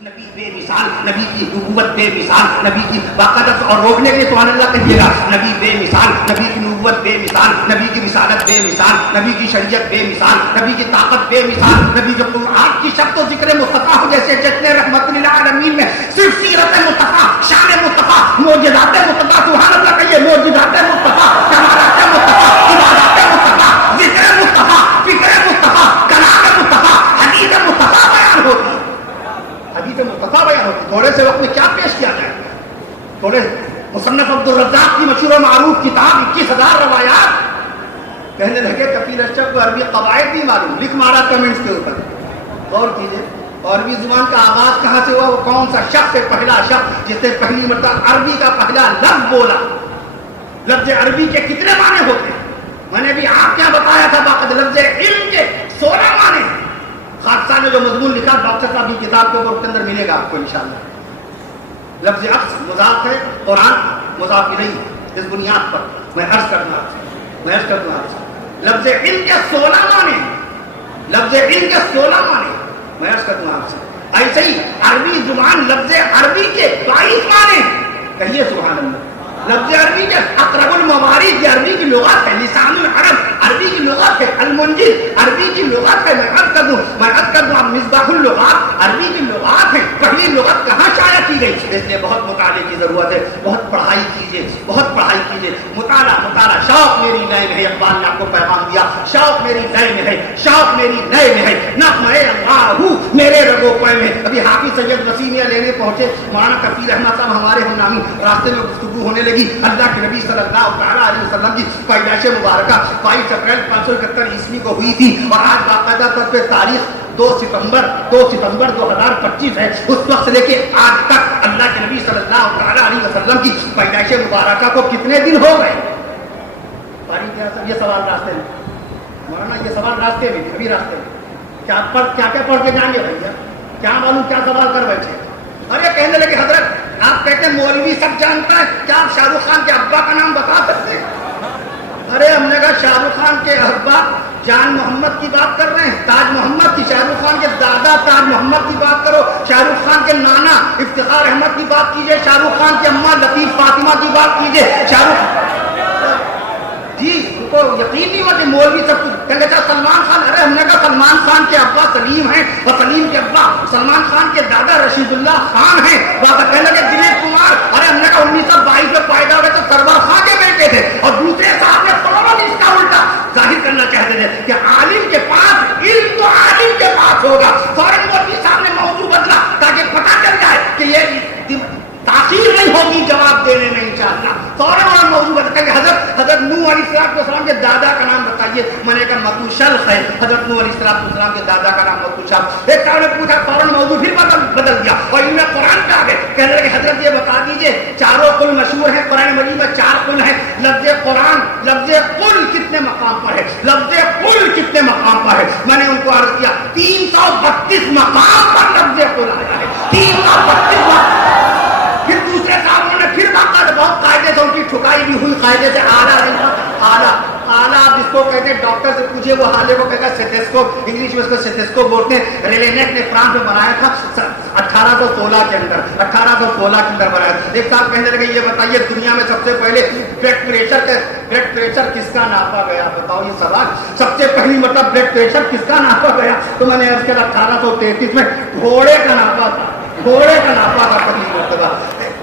نبی بے مثال، نبی کی نبوت بے مثال، نبی کی باقاعدہ اور روکنے کے لیے سبحان اللہ کہیے گا، نبی بے مثال، نبی کی نبوت بے مثال، نبی کی رسالت بے مثال، نبی کی شریعت بے مثال، نبی کی طاقت بے مثال، نبی جو قرآن کی شرط و ذکر مصطفیٰ جیسے جشن رحمت للعالمین میں صرف سیرت مصطفیٰ، شان مصطفیٰ، معجزات مصطفیٰ، سبحان اللہ کہیے، معجزات مصطفیٰ، کمالات مصطفیٰ، عبادات مصطفیٰ، ذکر مصطفیٰ، فکر مصطفیٰ، کلام مصطفیٰ، حدیث مصطفیٰ بیان ہوتی، حدیث مصطفیٰ بیان ہوتی. تھوڑے سے وقت میں کیا پیش کیا جائے؟ تھوڑے مصنف عبدالرزاق کی مشہور و معروف کتاب 21,000 روایات. کہنے لگے کفیل اشرف کو عربی قواعد نہیں معلوم، لکھ مارا کمنٹس کے اوپر. غور کیجیے عربی زبان کا آغاز کہاں سے ہوا، وہ کون سا شخص ہے پہلا شخص جس نے پہلی مرتبہ عربی کا پہلا لفظ بولا. لفظ عربی کے کتنے معنی ہوتے ہیں؟ میں نے ابھی آپ کیا بتایا تھا، باقاعدہ لفظ علم کے 16 معنی. خادثہ نے جو مضمون لکھا ڈاکٹر صاحب کی کتاب کے اوپر اس کے اندر ملے گا آپ کو انشاءاللہ. لفظ عکس مضاف ہے، قرآن مضاف الیہ. اس بنیاد پر میں عرض کرنا لفظ علم کے 16 معنی، لفظ علم کے 16 معنی میں عرض کروں آپ سے. ایسے ہی عربی زبان لفظ عربی کے 22 معنی. کہیے سبحان اللہ. لفظ عربی کے اقرب الموارد، یہ عربی کی لغت ہے. لسان العرب عربی کی لغت ہے. المنجد عربی کی لغت ہے. میں عرض کر دوں اب مصباح اللغات عربی کی لغات ہے. پہلی لغت کہاں شائع کی گئی؟ اس لیے بہت مطالعے کی ضرورت ہے، بہت پڑھائی کیجیے، بہت پڑھائی کیجیے. مطالعہ شوق میری نئے میں ہے. اقبال نے آپ کو پیغام دیا، شوق میری نئے میں ہے، شوق میری نئے میں ہے. نغمہ اللہ میرے رگو پے میں. ابھی حافظ سید وسیمیہ لینے پہنچے مولانا کفیل احمد صاحب ہمارے ہم نامی، راستے میں گفتگو ہونے لگی. اللہ کے نبی صلی اللہ تعالیٰ علیہ وسلم کی پیدائش مبارکہ 22 اپریل 571 عیسوی کو ہوئی تھی، اور آج باقاعدہ طور پہ تاریخ 2 ستمبر 2025 ہے. اس وقت سے لے کے آج تک اللہ کے نبی صلی اللہ تعالیٰ علیہ وسلم کی پیدائش مبارکہ کو کتنے دن ہو گئے؟ یہ سوال راستے میں مولانا، یہ سوال راستے میں ابھی راستے میں کیا پڑھ کے جائیں گے بھیا؟ کیا معلوم کیا سوال کر بیٹھے؟ ارے کہنے لگے حضرت آپ کہتے ہیں مولوی سب جانتا ہے، کیا آپ شاہ رخ خان کے ابا کا نام بتا سکتے ہیں؟ ارے ہم نے کہا شاہ رخ خان کے ابا جان محمد کی بات کر رہے ہیں، تاج محمد کی. شاہ رخ خان کے دادا تاج محمد کی بات کرو. شاہ رخ خان کے نانا افتخار احمد کی بات کیجئے. شاہ رخ خان کی اماں لطیف فاطمہ کی بات کیجئے. شاہ رخ جی کو یقین نہیں ہوتے مولوی سب کچھ کہنے لگا سلمان خان. ارے ہم نے کہا سلمان خان کے ابا سلیم ہیں، اور سلیم کے ابا سلمان خان کے دادا رشید اللہ خان ہیں. کہنے لگے دلیپ کمار. ارے ہم نے کہا 1922 میں پیدا ہوئے تو سرور خان کے بیٹے تھے. اور دوسرے صاحب نے فوراً اس کا الٹا ظاہر کرنا چاہتے تھے کہ عالم کے پاس علم تو عالم کے پاس ہوگا. فوراً مولوی صاحب نے موضوع بدلا تاکہ پتہ چل جائے کہ یہ تاخیر نہیں ہوگی جواب دینے میں انشاءاللہ. فوراً موضوع بدلا کہ حضرت نوح علیہ السلام کے دادا کا نام بتائیے. میں نے کہا متوشلخ ہے. حضرت نوح علیہ السلام کے دادا کا نام متوشلخ. ایک صاحب نے پوچھا، فوراً موضوع پھر بدل دیا اور ان میں قرآن پہ آ گئے. کہنے لگے حضرت یہ بتا دیجئے چاروں قل مشہور ہیں قرآن مجید میں، 4 قل ہیں. لفظ قرآن لفظ قل کتنے مقام پر ہے؟ لفظ قل کتنے مقام پر ہے؟ میں نے ان کو عرض کیا 332 مقام پر لفظ قل آیا ہے. 332 مقام. پھر دوسرے صاحبوں نے پھر باقاعدہ بہت قاعدے سے ان کی ٹھکائی بھی ہوئی، قاعدے سے آلہ آپ جس کو کہتے ہیں ڈاکٹر سے پوچھے وہ حالے کو کہتا ہے سیٹیسکوپ، انگلش میں اس کو سیٹیسکوپ بولتے ہیں. ریلینیٹ نے فرانس میں بنایا تھا 1816 کے اندر بنایا تھا. ایک صاحب کہنے لگے یہ بتائیے دنیا میں سب سے پہلے بلڈ پریشر کس کا ناپا گیا؟ بتاؤ یہ سوال. سب سے پہلی مطلب بلڈ پریشر کس کا ناپا گیا؟ تو میں نے عرض کیا 1833 میں گھوڑے کا ناپا تھا پہلی مرتبہ.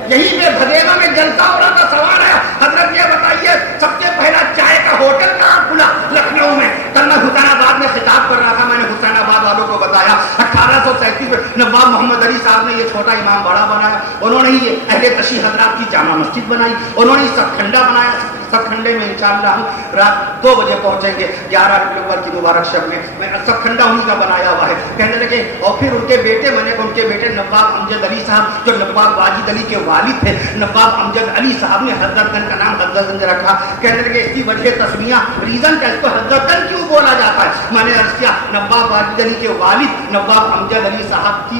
یہی پہ بھدیوا میں جلسہ ہو رہا تھا. سوال ہے حضرت یہ بتائیے سب سے پہلا چائے کا ہوٹل کہاں کھلا؟ لکھنؤ میں. کل میں حسین آباد میں خطاب کر رہا تھا. میں نے حسین آباد والوں کو بتایا 1837 میں نواب محمد علی صاحب نے یہ چھوٹا امام باڑہ بنایا. انہوں نے یہ اہل تشیع حضرات کی جامع مسجد بنائی. انہوں نے سب کھنڈا بنایا. سب کھنڈے میں انشاءاللہ ہم رات 2 بجے پہنچیں گے 11 ربیع الاول کی مبارک شب میں. سب کھنڈا انہی کا بنایا ہوا ہے. کہنے لگے اور پھر ان کے بیٹے، میں نے ان کے بیٹے نواب امجد علی صاحب جو نواب واجد علی کے والد تھے، نواب امجد علی صاحب نے حضرت گنج کا نام حضرت گنج رکھا. کہنے لگے اس کی وجہ تسمیہ ریزن کیا، اس کو حضرت گنج کیوں بولا جاتا ہے؟ میں نے عرض کیا نواب واجد علی کے والد نواب امجد علی صاحب کی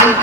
IQ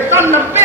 190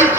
IQ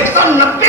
190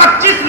25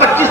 25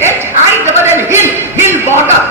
HILL,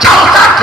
64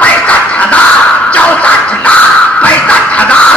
65,65,65,000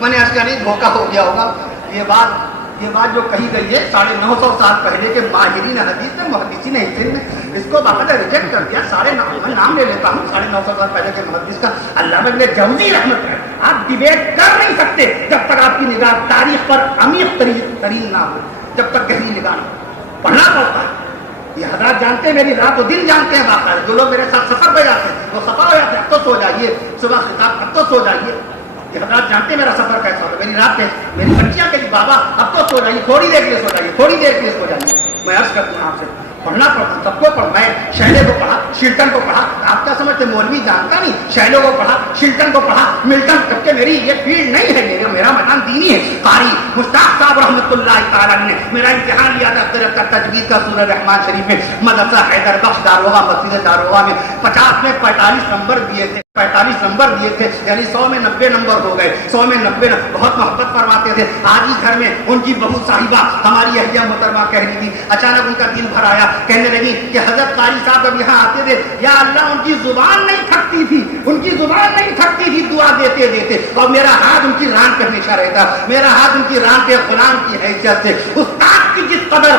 میں نے عرض کیا نہیں دھوکہ ہو گیا ہوگا. یہ بات جو کہی گئی ہے 950 سال پہلے کے ماہرین حدیث نے محدثین علم نے اس کو باقاعدہ ریجیکٹ کر دیا. میں نام لے لیتا ہوں 950 سال پہلے کے محدث کا علامہ ابن جوزی رحمۃ اللہ. آپ ڈیبیٹ کر نہیں سکتے جب تک آپ کی نگاہ تاریخ پر عمیق ترین نہ ہو, جب تک گہری نگاہ نہ ہو. پڑھنا پڑتا ہے. یہ حضرات جانتے ہیں, میری رات و دن جانتے ہیں باقاعدہ. جو لوگ میرے ساتھ سفر پہ جاتے ہیں وہ سفر ہو جاتے ہیں, اب تو سو جائیے, صبح خطاب اب تو سو جائیے. یہ حضرات جانتے ہیں میرا سفر کیسا ہوتا ہے. میری رات میری بچیاں کہتی بابا اب تو سو جائیے, تھوڑی دیر کے لیے سو جائیے, تھوڑی دیر کے لیے سو جائیے. میں عرض کرتا ہوں آپ سے پڑھنا پڑتا, سب کو پڑھ. میں شیلے کو پڑھا, شلٹن کو پڑھا. آپ کیا سمجھتے مولوی جانتا نہیں؟ شیلے کو پڑھا, شلٹن کو پڑھا, ملٹن. جب کہ میری یہ فیلڈ نہیں ہے, میرا میدان دینی ہے. قاری مشتاق صاحب رحمۃ اللہ تعالیٰ نے میرا امتحان لیا تھا تجوید کا سورہ رحمان شریف میں. مدرسہ حیدر بخش داروغہ, مسجد داروغہ میں 50 میں 45 نمبر دیے تھے. 45 نمبر دیے تھے, یعنی 100 میں 90 نمبر ہو گئے. 100 میں 90. بہت محبت فرماتے تھے. آج ہی گھر میں ان کی بہو صاحبہ ہماری اہلیہ محترمہ کہہ رہی تھی, اچانک ان کا دل بھر آیا. کہنے لگی کہ حضرت قاری صاحب جب یہاں آتے تھے, یا اللہ ان کی زبان نہیں تھکتی تھی, ان کی زبان نہیں تھکتی تھی دعا دیتے دیتے, اور میرا ہاتھ ان کی ران پہ ہمیشہ رہتا. میرا ہاتھ ان کی ران پہ غلام کی حیثیت سے. استاد کی جس قدر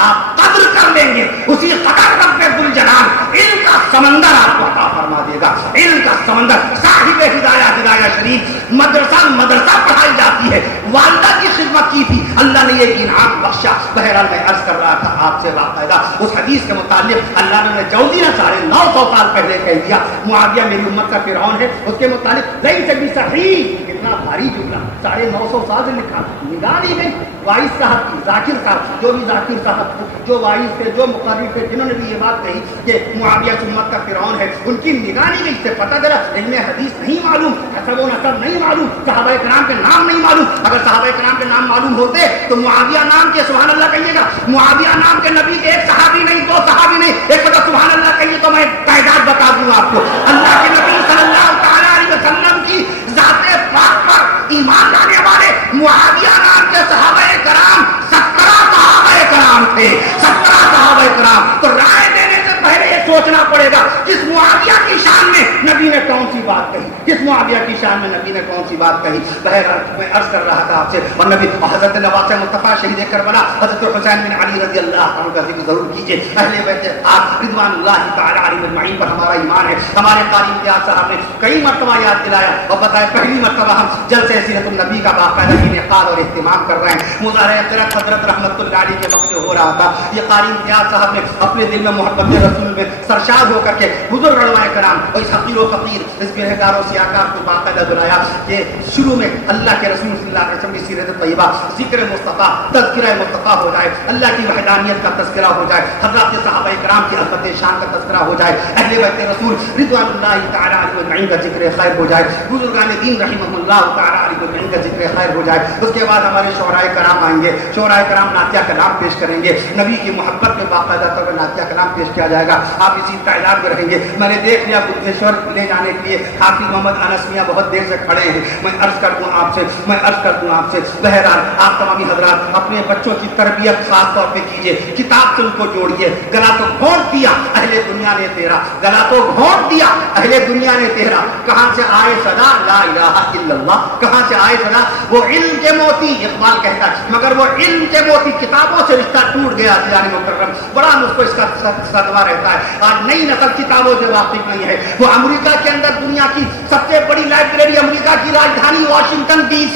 آپ قدر کر لیں گے اسی قدر رب ذوالجلال علم کا سمندر آپ کو عطا فرما دے گا. علم کا سمندر. صاحب ہدایہ شریف مدرسہ پڑھائی جاتی ہے. والدہ کی خدمت کی تھی, اللہ نے یہ انعام بخشا. بہرحال میں عرض کر رہا تھا آپ سے باقاعدہ اس حدیث کے متعلق علامہ ابن جوزی نے 950 سال پہلے کہہ دیا معاویہ میری امت کا فرعون ہے. اس کے متعلق لیس بصحیح, کتنا بھاری جملہ, 950 سال سے لکھا. نگاہ نہیں گئی وائس صاحب کی, ذاکر صاحب, جو بھی ذاکر صاحب جو وائس تھے, جو مقرر تھے, جنہوں نے بھی یہ بات کہی کہ معاویہ امت کا فرعون ہے, ان کی نگاہ نہیں گئی. سے پتہ چلا علم حدیث نہیں معلوم, حسب و نسب نہیں معلوم, صحابہ کرام کے نام نہیں معلوم. اگر صحابہ کرام کے نام معلوم ہوتے تو معاویہ نام کے, سبحان اللہ کہیے گا, معاویہ نام کے نبی کے ایک صحابی نہیں, 2 صحابی نہیں, ایک بتا سبحان اللہ کہیے تو میں تعداد بتا دوں آپ کو. اللہ کے نبی صلی اللہ تعالی علیہ وسلم کی ذات پاک پر ایمان لانے والے معاویہ نام کے صحابہ کرام 17 صحابہ کرام تھے. 17 صحابہ کرام. تو رائے دینے سے پہلے یہ سوچنا پڑے گا کس معاویہ کی شان میں نبی نے کون سی بات کہی, کس معاویہ کی شان میں نبی نے کون سی بات کہی. بہرحال میں عرض کر رہا تھا آپ سے, اور نبی حضرت نواس مصطفیٰ شہید کربلا حضرت حسین بن علی رضی اللہ عنہ کا ذکر ضرور کیجیے. اہل بیت آپ رضوان اللہ تعالی علیہم اجمعین پر ہمارا ایمان ہے. ہمارے قاری امتیاز صاحب نے کئی مرتبہ یاد دلایا اور بتایا, پہلی مرتبہ ہم جلسے سیرت النبی کا باقاعدہ انعقاد اور اہتمام کر رہے ہیں. مظاہرہ قرأت حضرت رحمت اللہ علیہ کے وقت سے ہو رہا تھا. یہ قاری امتیاز صاحب نے اپنے دل میں محبت رسول میں سرشار ہو کر کے بزرگ علماء کرام اور اس حقیر و فقیر, اس گرہگار و سیاکار کو باقاعدہ بلایا کہ شروع میں اللہ کے رسول صلی اللہ علیہ وسلم کی سیرت طیبہ, ذکر مصطفیٰ, تذکرہ مصطفیٰ ہو جائے, اللہ کی وحدانیت کا تذکرہ ہو جائے, حضرات صحابہ کرام کی عظمت شان کا تذکرہ ہو جائے, اہل بیت رسول رضوان اللہ تعالی علیہ اجمعین کا ذکر خیر ہو جائے, بزرگان دین رحمہم اللہ تعالی علیہ اجمعین کا ذکر خیر ہو جائے. اس کے بعد ہمارے شعراء کرام آئیں گے, شعراء کرام نعتیہ کلام پیش کریں گے, نبی کی محبت میں باقاعدہ طور پر نعتیہ کلام پیش کیا جائے گا. آپ اسی تعداد میں رہیں گے. میں نے دیکھ لیا بدھیشور لے جانے کے لیے حافظ محمد انس میاں بہت دیر سے کھڑے ہیں. میں عرض کر دوں آپ سے, بہرحال آپ تمامی حضرات اپنے بچوں کی تربیت خاص طور پہ کیجیے, کتاب سے ان کو جوڑیے. گلا تو گھونٹ دیا اہل دنیا نے تیرا, گلا تو گھونٹ دیا اہل دنیا نے تیرا, کہاں سے آئے صدا لا الہ الا اللہ, کہاں سے آئے صدا, وہ علم کے موتی, اقبال کہتا ہے, مگر وہ علم کے موتی کتابوں سے رشتہ ٹوٹ گیا. یعنی مکرم بڑا مجھ کو اس کا صدمہ رہتا ہے. آج نئی نسل کتابوں سے واقف نہیں ہے. وہ امریکہ کے اندر دنیا کی سب سے بڑی لائبریری, امریکہ کی راجدھانی واشنگٹن ڈی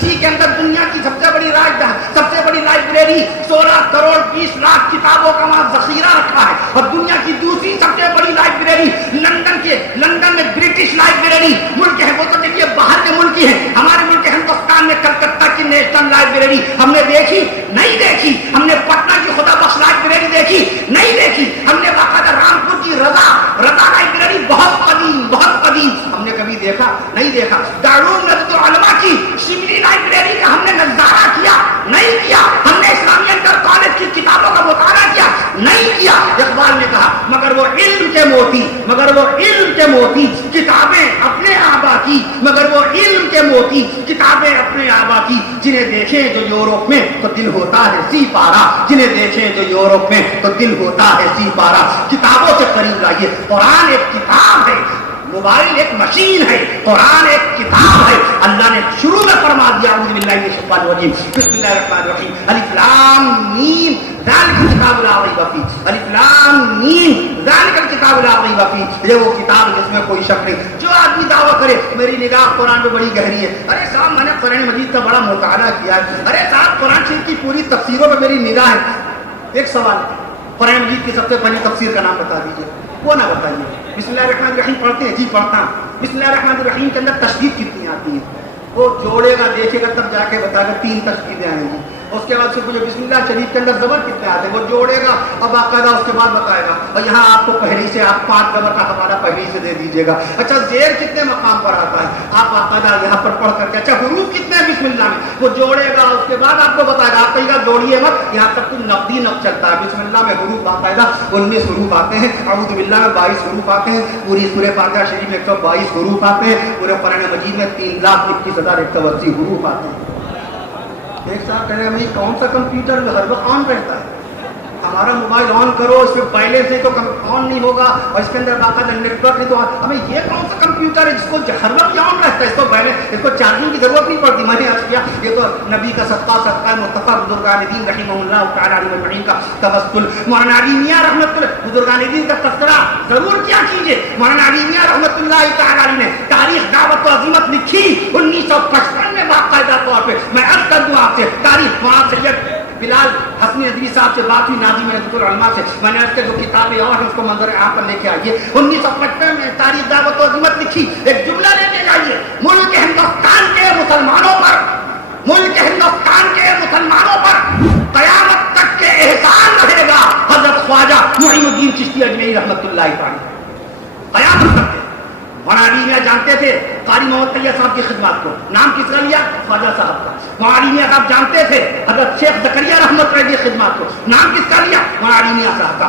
سی کے اندر دنیا کی سب سے بڑی لائبریری 16 کروڑ 20 لاکھ کتابوں کا وہاں ذخیرہ رکھا ہے. اور دنیا کی دوسری سب سے بڑی لائبریری لندن میں برٹش لائبریری ملک ہے, وہ تو دیکھیے باہر کے ملک ہی ہیں. ہمارے ملک ہندوستان میں کلکتہ کی نیشنل لائبریری ہم نے دیکھی نہیں دیکھی, ہم نے پٹنہ کی خدا بخش لائبریری دیکھی نہیں دیکھی, ہم نے باقاعدہ رامپور کی رضا لائبریری بہت قدیم ہم نے کبھی دیکھا نہیں دیکھا. دارالعلوم ندوۃ العلماء کی شملی لائبریری کا ہم نے نظارہ کیا نہیں کیا, ہم نے اسلامی انٹر کالج کی کتابوں کا مطالعہ کیا نہیں کیا. اقبال نے کہا مگر وہ علم کے موتی کتابیں اپنے آبا کی, مگر وہ علم کے موتی کتابیں اپنے آبا کی, جنہیں دیکھیں جو یورپ میں تو دل ہوتا ہے سی پارا, جنہیں دیکھیں جو یورپ میں تو دل ہوتا ہے سی پارا. کتابوں سے قریب لائیے. قرآن ایک کتاب ہے, موبائل ایک مشین ہے، قرآن ایک کتاب ہے. اللہ نے شروع میں فرما دیا اعوذ باللہ من الشیطان الرجیم بسم اللہ الرحمن الرحیم الف لام میم ذالک الکتاب لا ریب فیہ الف لام میم ذالک الکتاب لا ریب فیہ. یہ وہ کتاب ہے جس میں کوئی شک نہیں. جو آدمی دعویٰ کرے میری نگاہ قرآن میں بڑی گہری ہے، ارے صاحب میں نے قرآن مجید کا بڑا مطالعہ کیا ہے، ارے صاحب قرآن شریف کی پوری تفسیروں میں میری نگاہ ہے. ایک سوال، قرآن مجید کی سب سے پہلی تفسیر کا نام بتا دیجیے. وہ نہ بتائیے. بسم اللہ الرحمن الرحیم پڑھتے ہیں؟ جی پڑھتا ہوں. بسم اللہ الرحمن الرحیم کے اندر تشدید کتنی آتی ہے؟ وہ جوڑے گا دیکھے گا تب جا کے بتا گا 3 تشدیدیں آئیں گی. اس کے بعد سے پوچھے بسم اللہ شریف کے اندر زبر کتنے آتے ہیں؟ وہ جوڑے گا اور باقاعدہ اس کے بعد بتائے گا. اور یہاں آپ کو پہلی سے آپ 5 زبر کا حوالہ پہلی سے دے دیجیے گا. اچھا زیر کتنے مقام پر آتا ہے؟ آپ باقاعدہ یہاں پر پڑھ کر کے اچھا حروف کتنے ہیں بسم اللہ میں؟ وہ جوڑے گا اس کے بعد آپ کو بتائے گا. آپ کہیں گا جوڑیے مت، یہاں تک کچھ نقدی نق چلتا ہے. بسم اللہ میں حروف باقاعدہ 19 حروف آتے ہیں. اعوذ باللہ میں 22 حروف آتے ہیں. پوری سورہ فاتحہ شریف میں 122 حروف آتے ہیں. پورے قرآن مجید میں 3,21,180 حروف آتے ہیں. ایک صاحب کہہ رہے ہیں بھائی کون سا کمپیوٹر ہر وقت آن رہتا ہے؟ ہمارا موبائل آن کرو، اس میں پہلے سے تو آن نہیں ہوگا اور اس کے اندر باقاعدہ نیٹ ورک نہیں تو ہمیں یہ کون سا کمپیوٹر ہے جس کو ہر وقت آن رہتا ہے؟ اس کو پہلے اس کو چارجنگ کی ضرورت نہیں پڑتی. میں نے عرض کیا یہ تو نبی کا صدقہ مصطفیٰ بزرگان دین رحمہ اللہ تعالیٰ علیہ مجمعین کا تبسل. مولانا علی میاں رحمۃ اللہ بزرگان دین کا تذکرہ ضرور کیا کیجیے. مولانا علی میاں رحمۃ اللہ تعالیٰ علیہ نے تاریخ دعوت و عظیمت لکھی 1955 میں باقاعدہ طور پہ. میں عرض کر دوں آپ سے تاریخ وہاں سید بلال حسنی ندوی صاحب سے بات ہوئی ناظم نظر العلماء سے. میں نے اس کے جو کتابیں اور ہیں اس کو منظر یہاں پر لے کے آئیے. 1955 میں تاریخ دعوت و عظمت لکھی. ایک جملہ لے کے جائیے. ملک ہندوستان کے مسلمانوں پر، ملک ہندوستان کے مسلمانوں پر قیامت تک کے احسان رہے گا حضرت خواجہ معین الدین چشتی اجمیری رحمۃ اللہ تعالی. قیامت تک مولانا علی میاں جانتے تھے قاری محمد طیب صاحب کی خدمات کو. نام کس کا لیا؟ خواجہ صاحب کا. مولانا علی میاں صاحب جانتے تھے حضرت شیخ زکریا رحمۃ اللہ کی خدمات کو. نام کس کا لیا؟ مولانا علی میاں صاحب کا.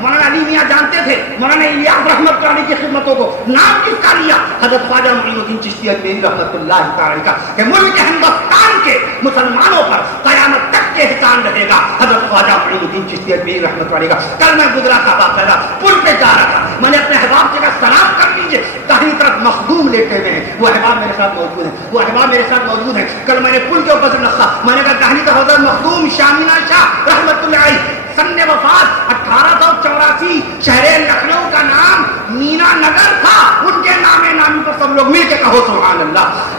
مولانا علی میاں جانتے تھے مولانا الیاس رحمۃ اللہ کی خدمتوں کو. نام کس کا لیا؟ حضرت خواجہ معین الدین چشتی اجمیری رحمۃ اللہ تعالی کا. کہ ملک ہندوستان کے مسلمانوں پر قیامت تک کے احسان رہے گا حضرت خواجہ معین الدین چشتی اجمیری رحمۃ اللہ کا. کل میں گزرا تھا باقاعدہ پل پہ جا رہا تھا. میں نے اپنے احباب سے کہا سلام کر لیجیے. داہنی طرف مخدوم لیٹے ہوئے ہیں. وہ احباب میرے ساتھ موجود ہیں. وہ احباب میرے ساتھ موجود ہیں. کل میں نے پل کے اوپر سے رکھا. میں نے کہا داہنی طرف حضرت مخدوم شامینہ شاہ رحمۃ اللہ علیہ سن وفات 1884 شہر لکھنؤ کا نام مینا نگر تھا. ان کے نام نامی پر سب لوگ مل کے کہو سبحان اللہ.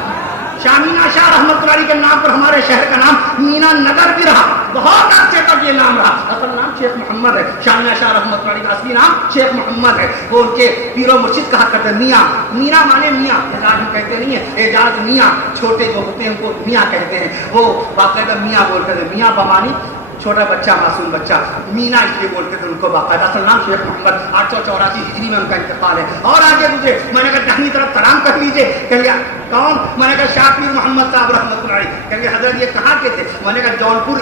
شامینہ شاہ رحمۃ اللہ علیہ کے نام پر ہمارے شہر کا نام مینا نگر بھی رہا. بہت عرصے تک یہ نام رہا. اصل نام شیخ محمد ہے. شامینہ شاہ رحمۃ اللہ علیہ کا اصلی نام شیخ محمد ہے. وہ ان کے پیر و مرشد کہا کرتے ہیں میاں. مینا مانے میاں. اعجاز کہتے نہیں ہے اعجاز میاں. چھوٹے جو ہوتے ہیں ان کو میاں کہتے ہیں. وہ باقاعدہ میاں بولتے تھے. میاں بمانی چھوٹا بچہ معصوم بچہ. مینا اس لیے بولتے تھے ان کو. باقاعدہ اصل نام شیخ محمد. 884 ہجری میں ان کا انتقال ہے. اور آگے مجھے میں نے کہا داہنی طرف سلام کر لیجیے. کہیے کون؟ میں نے کہا شاہ پیر محمد صاحب رحمۃ اللہ علیہ. کہیے حضرت یہ کہاں کے تھے؟ میں نے کہا جونپور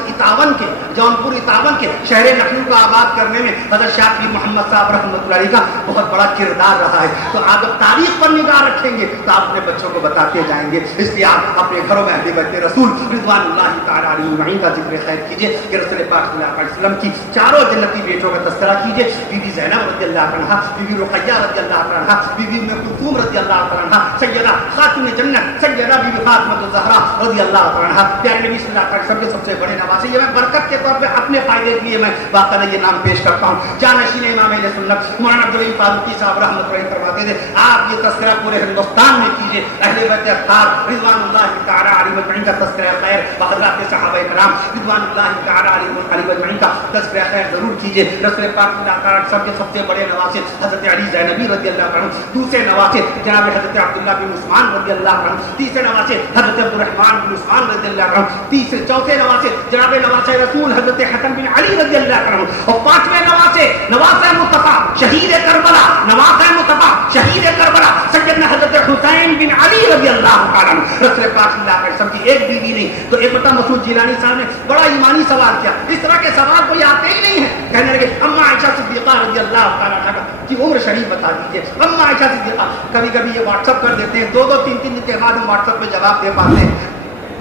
اتاون کے شہر لکھنؤ کو آباد کرنے میں حضرت شاہ پیر محمد صاحب رحمۃ اللہ علیہ کا بہت بڑا کردار رہا ہے. تو آپ جب تاریخ پر نگاہ رکھیں گے تو آپ اپنے بچوں کو بتاتے جائیں گے. اس لیے آپ اپنے گھروں میں اہل بیت رسول رضوان اللہ تعالیٰ علیہ اجمعین کا ذکر خیر کیجیے. کہ رسول پاک صلی اللہ علیہ وسلم کی چاروں جنتی بیٹوں کا تذکرہ کیجیے. بی بی زینب رضی اللہ عنہا، بی بی رقیہ رضی اللہ عنہا، بی بی ام کلثوم رضی اللہ عنہا، سیدہ خاتون جنت سیدہ بی بی فاطمہ الزہرا رضی اللہ عنہا. پیارے نبی صلی اللہ علیہ وسلم کے سب سے بڑے نواسے. یہ میں برکت کے طور پہ اپنے فائدے کے لیے میں باقاعدہ یہ نام پیش کرتا ہوں. جانشین امام اہل سنت مولانا عبدالرحیم فاروقی صاحب رحمۃ اللہ فرماتے تھے آپ یہ تذکرہ پورے ہندوستان میں کیجیے. اہل بیت اطہار رضوان اللہ تعالیٰ علیہ مجمعین کا تذکرہ خیر وحضرات صحابہ کرام رضوان اللہ تعالیٰ علیہ مجمعین کا تذکرہ خیر ضرور کیجیے. رسول پاک صلی اللہ علیہ وسلم کے سب سے بڑے نواسے حضرت علی زینبی رضی اللہ عنہ. دوسرے نواسے جناب حضرت عبداللہ بن عثمان رضی اللہ عنہ. تیسرے نواسے حضرت عبدالرحمن بن عثمان رضی اللہ عنہ. چوتھے نواسے جناب نواسے رسول حضرت حسن بن علی رضی اللہ عنہ. اور پانچویں نواسے مصطفیٰ شہید کربلا نواسے مصطفیٰ شہید کربلا سیدنا حضرت حسین بن علی رضی اللہ عنہ. رسول پاک صلی اللہ علیہ وسلم کی ایک بیوی نہیں تو ایک بتا مسعود جیلانی صاحب نے بڑا ایمانی سوال کیا. اس طرح کے سوال کوئی آتے ہی نہیں ہے. کہنے لگے اما عائشہ صدیقہ رضی اللہ تعالیٰ عنہا کی عمر شریف بتا دیجیے. اما عائشہ صدیقہ کبھی کبھی یہ واٹس اپ کر دیتے ہیں 2-2 3-3 دن کے بعد ہم واٹس ایپ پہ جواب دے پاتے ہیں.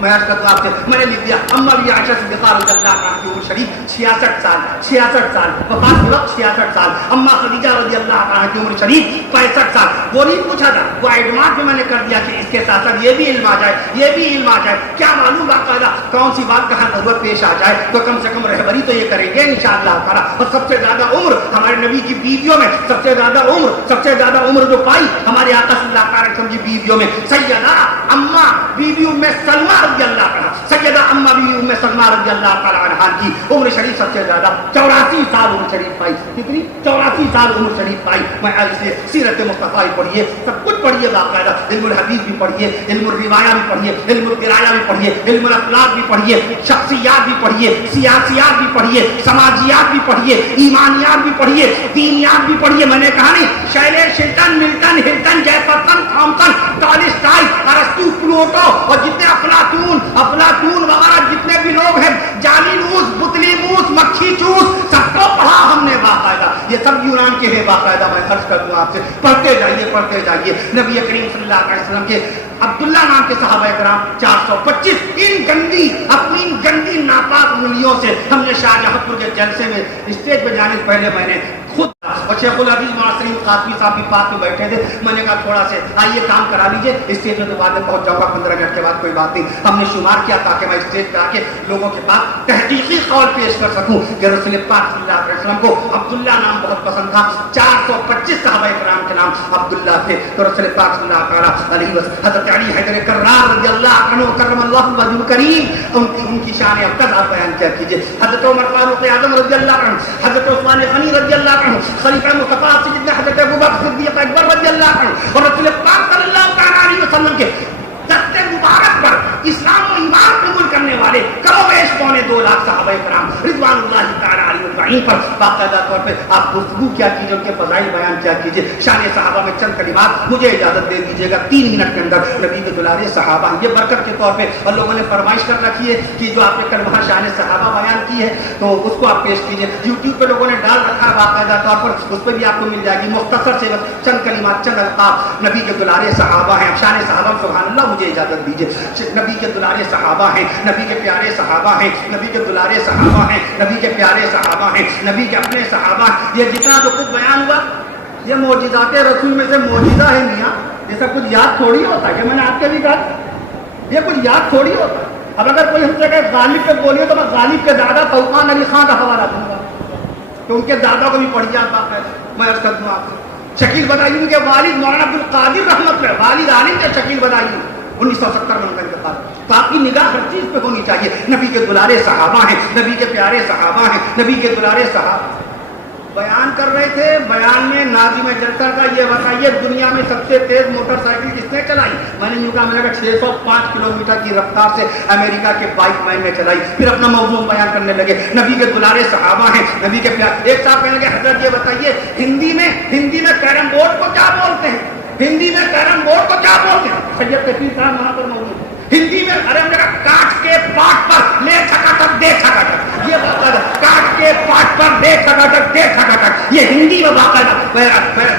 میں عرض کرتا ہوں آپ سے میں نے لکھ دیا اما بھی عائشہ صدیقہ رضی اللہ عنہا کی عمر شریف 66 سال وفات کے وقت 66 سال. اما خدیجہ رضی اللہ عنہا کی عمر شریف 65 سال. وہ نہیں پوچھا تھا، وہ ایڈوانس میں نے کر دیا کہ اس کے ساتھ ساتھ یہ بھی علم آ جائے، یہ بھی علم آ جائے. کیا معلوم باقاعدہ کون سی بات کہاں ضرورت پیش آ جائے تو کم سے کم رہبری تو یہ کریں گے انشاءاللہ تعالیٰ. اور سب سے زیادہ عمر ہمارے نبی کی بیویوں میں، سب سے زیادہ عمر جو پائی ہمارے آقا صلی اللہ علیہ وسلم کی بیویوں میں سیدہ اماں بیوی ام سلمہ رضی اللہ عنہا، سیدہ اماں بیوی ام سلمہ رضی اللہ تعالی عنہا کی عمر شریف سب سے زیادہ 84 سال عمر شریف پائی. کتنی؟ 84 سال عمر شریف پائی. میں سے سیرت مصطفیٰ پڑھیے، سب کچھ پڑھیے باقاعدہ، علم الحدیث بھی پڑھیے، علم الروایہ بھی پڑھیے، علم القراءہ بھی پڑھیے، علم الاخلاق بھی پڑھیے، شخصیات بھی پڑھیے، سیاسیات بھی پڑھیے، سماجیات بھی پڑھیے، ایمانیات بھی پڑھیے، دینیات بھی پڑھیے. میں نے کہا نہیں شیلر شلٹن ملٹن ہلٹن جے پتن تھامسن ٹالسٹائی ارسطو پلوٹو اور جتنے افلاطون وغیرہ جتنے بھی لوگ ہیں، جالینوس بطلیموس مکھی چوس، سب کو پڑھا ہم نے باقاعدہ. یہ سب یونان کے ہیں باقاعدہ. میں عرض کر دوں آپ سے پڑھتے جائیے. نبی کریم صلی اللہ علیہ وسلم کے عبداللہ نام کے صحابہ کرام 425 اپنی گندی ناپاک انگلیوں سے ہم نے شاہجہاں پور کے جلسے میں اسٹیج پہ جانے سے پہلے میں نے خود اور شیخ الحدیث معاصرین قاسمی صاحب بھی پاس میں بیٹھے تھے. میں نے کہا تھوڑا سے آئیے کام کرا لیجیے، اسٹیج میں تو بعد میں پہنچ جاؤں گا 15 منٹ کے بعد، کوئی بات نہیں. ہم نے شمار کیا تاکہ میں اسٹیج پہ آ کے لوگوں کے پاس تحقیقی قول پیش کر سکوں کہ رسول پاک صلی اللہ علیہ وسلم کو عبداللہ نام بہت پسند تھا. 425 صحابہ کرام کے نام عبداللہ تھے. تو رسول پاک صلی اللہ علیہ وسلم حضرت علی حیدر کرار رضی اللہ عنہ کرم اللہ وجہہ کریم ان کی شان افضل آپ بیان کیا کیجیے. حضرت عمر فاروق اعظم رضی اللہ عنہ، حضرت عثمان غنی رضی اللہ عنہ، خلیفہ مصطفیٰ سیدنا حضرت ابوبکر صدیق اکبر رضی اللہ عنہ اور رسول پاک صلی اللہ علیہ وسلم کے دست مبارک پر اسلام و ایمان قبول کرنے والے کم و بیش 2.25 صحابہ کرام رضوان اللہ تعالی علیہ اجمعین پر باقاعدہ طور پہ آپ گفتگو کیا کیجیے، ان کے فضائل بیان کیا کیجیے. شان صحابہ میں چند کلمات مجھے اجازت دے دیجیے گا 3 منٹ کے اندر. نبی کے دلارے صحابہ یہ برکت کے طور پہ اور لوگوں نے فرمائش کر رکھی ہے کہ جو آپ نے کل وہاں شان صحابہ بیان کی ہے تو اس کو آپ پیش کیجیے. یوٹیوب پہ لوگوں نے ڈال رکھا ہے باقاعدہ طور پر، اس پہ بھی آپ کو مل جائے گی. مختصر سے چند کلمات، چند القاب نبی کے دلارے صحابہ ہیں. شان صحابہ سبحان اللہ مجھے اجازت دیجیے. نبی کے دلارے صحابہ ہیں، نبی کے پیارے صحابہ ہیں، نبی کے دلارے صحابہ ہیں، نبی کے پیارے صحابہ ہیں، نبی کے اپنے صحابہ. یہ جتنا جو کچھ بیان ہوا یہ معجزات رسول میں سے معجزہ ہے میاں. یہ سب کچھ یاد تھوڑی ہوتا ہے کہ میں نے آپ کے بھی کہا یہ کچھ یاد تھوڑی ہوتا ہے. اب اگر کوئی ہم سے کہے غالب پہ بولیے تو میں غالب کے دادا توقان علی خان کا حوالہ دوں گا کہ ان کے دادا کو بھی پڑھ جاتا ہے. میں عرض کر دوں آپ سے شکیل بدائی ان کے والد مولانا عبد القادر رحمت اللہ والد عالم کے شکیل بدائی 1970 میں ان کا انتقال. تو آپ کی نگاہ ہر چیز پہ ہونی چاہیے. نبی کے دلارے صحابہ ہیں، نبی کے پیارے صحابہ ہیں، نبی کے دلارے صحابہ. بیان کر رہے تھے، بیان میں ناظم جلسہ کا یہ بتائیے دنیا میں سب سے تیز موٹر سائیکل کس نے چلائی؟ میں نے یوں کہا میں نے 605 کلومیٹر کی رفتار سے امریکہ کے بائک مین نے چلائی. پھر اپنا موضوع بیان کرنے لگے. نبی کے دلارے صحابہ ہیں، نبی کے پیارے. ایک صاحب کہنے لگے حضرت یہ بتائیے ہندی میں کیرم بورڈ کو کیا بولتے ہیں؟ ہندی میں کیرم بورڈ کو کیا بولتے ہیں؟ سید کثیر صاحب وہاں پر موجود ہے. ہندی میں ارے کاٹ کے پاٹ پر لے چھکاٹک دے چھکاٹک، یہ باقاعدہ کاٹ کے پاٹ پر لے چھکاٹک دے چھکاٹک، یہ ہندی میں باقاعدہ.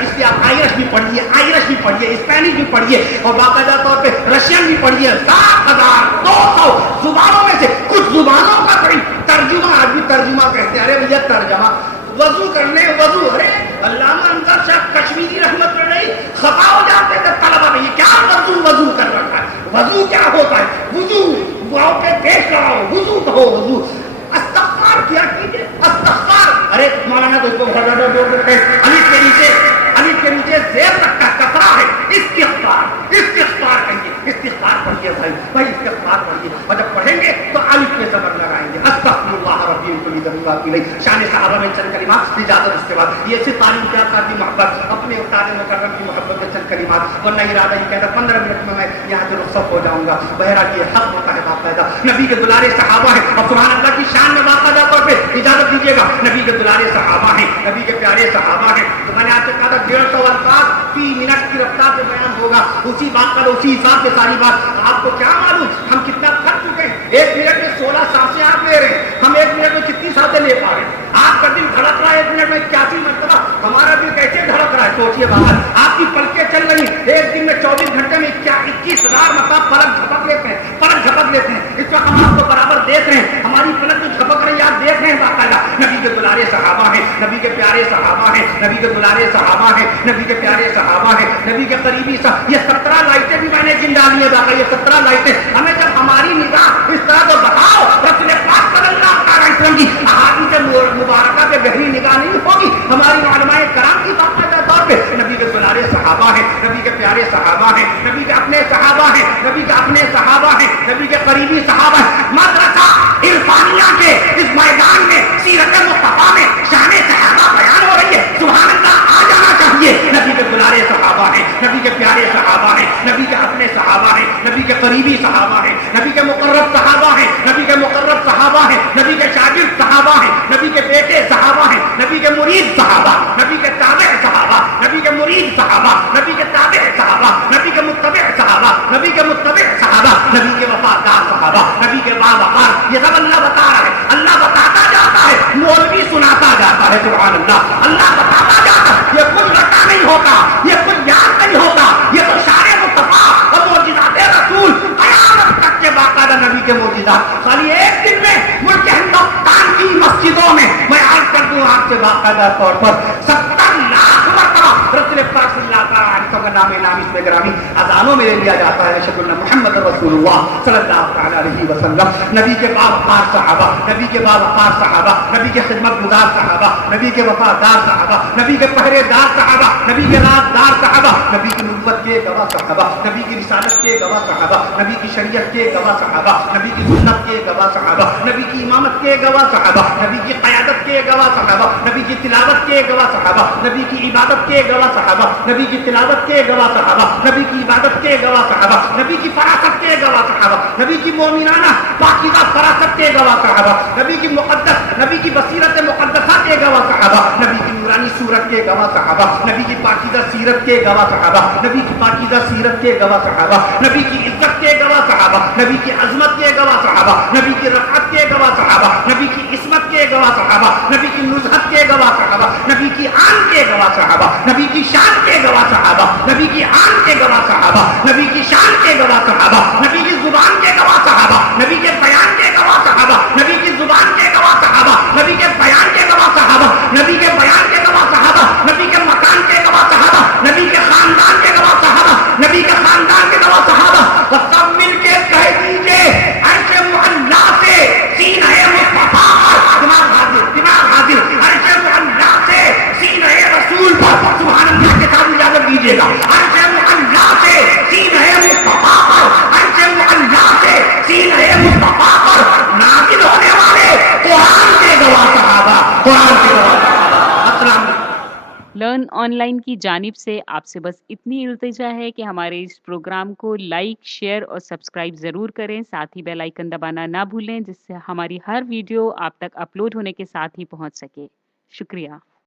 اس لیے آپ آئرش بھی پڑھیے، اسپینش بھی پڑھیے اور باقاعدہ طور پہ رشین بھی پڑھیے. 7200 زبانوں میں سے کچھ زبانوں کا ترجمہ آج بھی ترجمہ کہتے ہیں. ارے بھیا ترجمہ وضو کرنے وضو، ارے علامہ انصر صاحب کشمیری رحمت اللہ خطا ہو جاتے تھے طلبہ میں، یہ کیا وضو کر رکھا ہے؟ وضو کیا ہوتا ہے؟ وضو واؤ پہ پیش لگاؤ، وضو کہو وضو. استغفار کیا کیجیے، استغفار. ارے مولانا تو اس کو الف کے نیچے زیر تک کا کپڑا ہے. استغفار کہیے، استغفار پڑھیے بھائی استغفار پڑھیے. اور جب پڑھیں گے تو الف پہ زبر لگائیں گے. استغفر اللہ ربی کلی ذنب کی. شان صحابہ میں چند کلمات اجازت. اس کے بعد یہ صرف تعلیم کیا کی محبت، اپنے استاد مکرم کی محبت کے چند کلمات. ورنہ ارادہ یہ کہتا 15 منٹ میں میں یہاں سے رخصت ہو جاؤں گا. بہرحال یہ حق ہوتا ہے باقاعدہ. نبی کے دلارے صحابہ ہیں اور سبحان اللہ کی شان میں باقاعدہ طور پہ اجازت دیجیے گا. نبی کے دلارے صحابہ ہیں، نبی کے پیارے صحابہ ہیں. تو میں نے آپ سے کہا تھا 150 الفاظ 3 منٹ کی رفتار سے بیان ہوگا. اسی بات پر اسی حساب سے ساری بات. آپ کو کیا معلوم ہم کتنا تھک چکے ہیں. 1 منٹ میں 16 سانسیں آپ لے رہے ہیں، ہم 1 منٹ میں کتنی سانسیں لے پا رہے ہیں؟ آپ کا دل دھڑک رہا ہے 1 منٹ میں 81 مرتبہ. ہمارا دل کیسے دھڑک رہا ہے سوچیے. باہر آپ کی پلکیں چل رہی ہیں، ایک دن میں 24 گھنٹے میں 21,000 مرتبہ پلک جھپک لیتے ہیں. اس وقت ہم آپ کو برابر دیکھ رہے ہیں، ہماری پلک جو جھپک رہی ہے آپ دیکھ رہے ہیں باقاعدہ. نبی کے دلارے صحابہ ہیں، نبی کے پیارے صحابہ ہیں. نبی کے دلارے صحابہ ہیں، نبی کے پیارے صحابہ ہیں، نبی کے قریبی یہ 17 لائٹیں بھی میں نے جن ڈالی ہیں باقی، یہ 17 لائٹیں ہمیں جب ہماری نگاہ اس طرح تو بتاؤ رسول پاک صلی اللہ علیہ وسلم کی احادیث مبارکہ پہ گہری نگاہ نہیں ہوگی، ہماری علماء کرام کی باقاعدہ طور پہ نبی کے دلارے صحابہ ہیں، نبی کے پیارے صحابہ ہیں، نبی کے اپنے صحابہ ہیں، نبی کے اپنے صحابہ ہیں، نبی کے قریبی صحابہ ہیں۔ مدرسہ عرفانیہ کے اس میدان میں سیرت مصطفیٰ میں شان صحابہ بیان ہو رہی ہے، سبحان اللہ آ جانا چاہیے۔ نبی کے دلارے صحابہ ہیں، نبی کے پیارے صحابہ ہیں، نبی کے اپنے صحابہ ہیں، نبی کے قریبی صحابہ ہیں، نبی کے مقرب صحابہ ہیں، نبی کے مقرب صحابہ ہیں، نبی کے شاگرد صحابہ ہیں، نبی کے بیٹے صحابہ ہیں، نبی کے مرید صحابہ، نبی کے تابع صحابہ، نبی کے مرید صحابہ، نبی کے تابع صحابہ، نبی کے متبع صحابہ، نبی کے متبع صحابہ، نبی کے وفادار صحابہ، نبی کے باوقار، یہ سب اللہ بتا رہا ہے، اللہ بتاتا جاتا ہے، مولوی سناتا جاتا ہے، سبحان اللہ، اللہ بتاتا جاتا ہے، یہ کچھ رٹا نہیں ہوتا، یہ کچھ یاد نہیں ہوتا، یہ تو شان مصطفیٰ اور معجزات رسول قیامت تک کے باقاعدہ نبی کے معجزات، خالی ایک دن میں ملک ہندوستان کی مسجدوں میں میں عرض کر دوں آپ سے باقاعدہ طور پر 70 لاکھ مرتبہ رسول پاک صلی اللہ علیہ وسلم کا نام اس میں گرامی اذانوں میں لے لیا جاتا ہے، اشہد ان محمد رسول اللہ صلی اللہ علیہ وسلم۔ نبی کے باوقار صحابہ، نبی کے باوقار صحابہ، نبی کے خدمت گزار صحابہ، نبی کے وفادار صحابہ، نبی کے پہرے دار صحابہ، نبی کے رازدار صحابہ، نبی کی نبوت کے گواہ صحابہ، نبی کی رسالت کے گواہ صحابہ، نبی کی شریعت کے گواہ صحابہ، نبی کی سنت کے گواہ صحابہ، نبی کی امامت کے گواہ صحابہ، نبی کی قیادت کے گواہ صحابہ، نبی کی تلاوت کے گواہ صحابہ، نبی کی عبادت کے گواہ صحابہ، نبی کی تلاوت کے گواہ صحابہ، نبی کی عبادت کے گواہ صحابہ، نبی کی فراست کے گواہ صحابہ، نبی کی مومنانہ پاکیزہ فراست کے گواہ صحابہ، نبی کی مقدس، نبی کی بصیرت مقدسہ کے گواہ صحابہ، نبی کی نورانی صورت کے گواہ صحابہ، نبی کی پاکیزہ سیرت کے گواہ صحابہ، نبی کی پاکیزہ سیرت کے گواہ صحابہ، نبی کی عزت کے گواہ صحابہ، نبی کی عظمت کے گواہ صحابہ، نبی کی رفعت کے گواہ صحابہ، نبی کی عصمت کے گواہ صحابہ، نبی کی نزہت کے گواہ صحابہ، نبی کی آن کے گواہ صحابہ، نبی کی شان کے گواہ صحابہ، نبی کی آن کے گواہ صحابہ، نبی کی شان کے گواہ صحابہ، نبی کی زبان کے گواہ صحابہ، نبی کے بیان کے گواہ صحابہ، نبی کی زبان کے گواہ صحابہ، نبی کے بیان کے گواہ صحابہ، نبی کے بیان کے گواہ صحابہ، نبی کے مکان کے گواہ صحابہ، نبی کے خاندان کے گواہ صحابہ، نبی کے خاندان کے گواہ صحابہ، اور سب مل کے کہہ دیجئے عرش معلا سے سینہ مصطفیٰ پر، دماغ حاضر، عرش معلا سے سینہ رسول پر، سبحان اللہ کے ساتھ اجازت دیجیے گا، عرش معلا سے سینہ مصطفیٰ پر، عرش معلا سے سینہ مصطفیٰ پر نازل ہونے والے قرآن کے گواہ صحابہ، قرآن کے گواہ صحابہ۔ السلام علیکم۔ لرن آن لائن کی جانب سے آپ سے بس اتنی التجا ہے کہ ہمارے اس پروگرام کو لائک، شیئر اور سبسکرائب ضرور کریں، ساتھ ہی بیل آئیکن دبانا نہ بھولیں جس سے ہماری ہر ویڈیو آپ تک اپلوڈ ہونے کے ساتھ ہی پہنچ سکے۔ شکریہ۔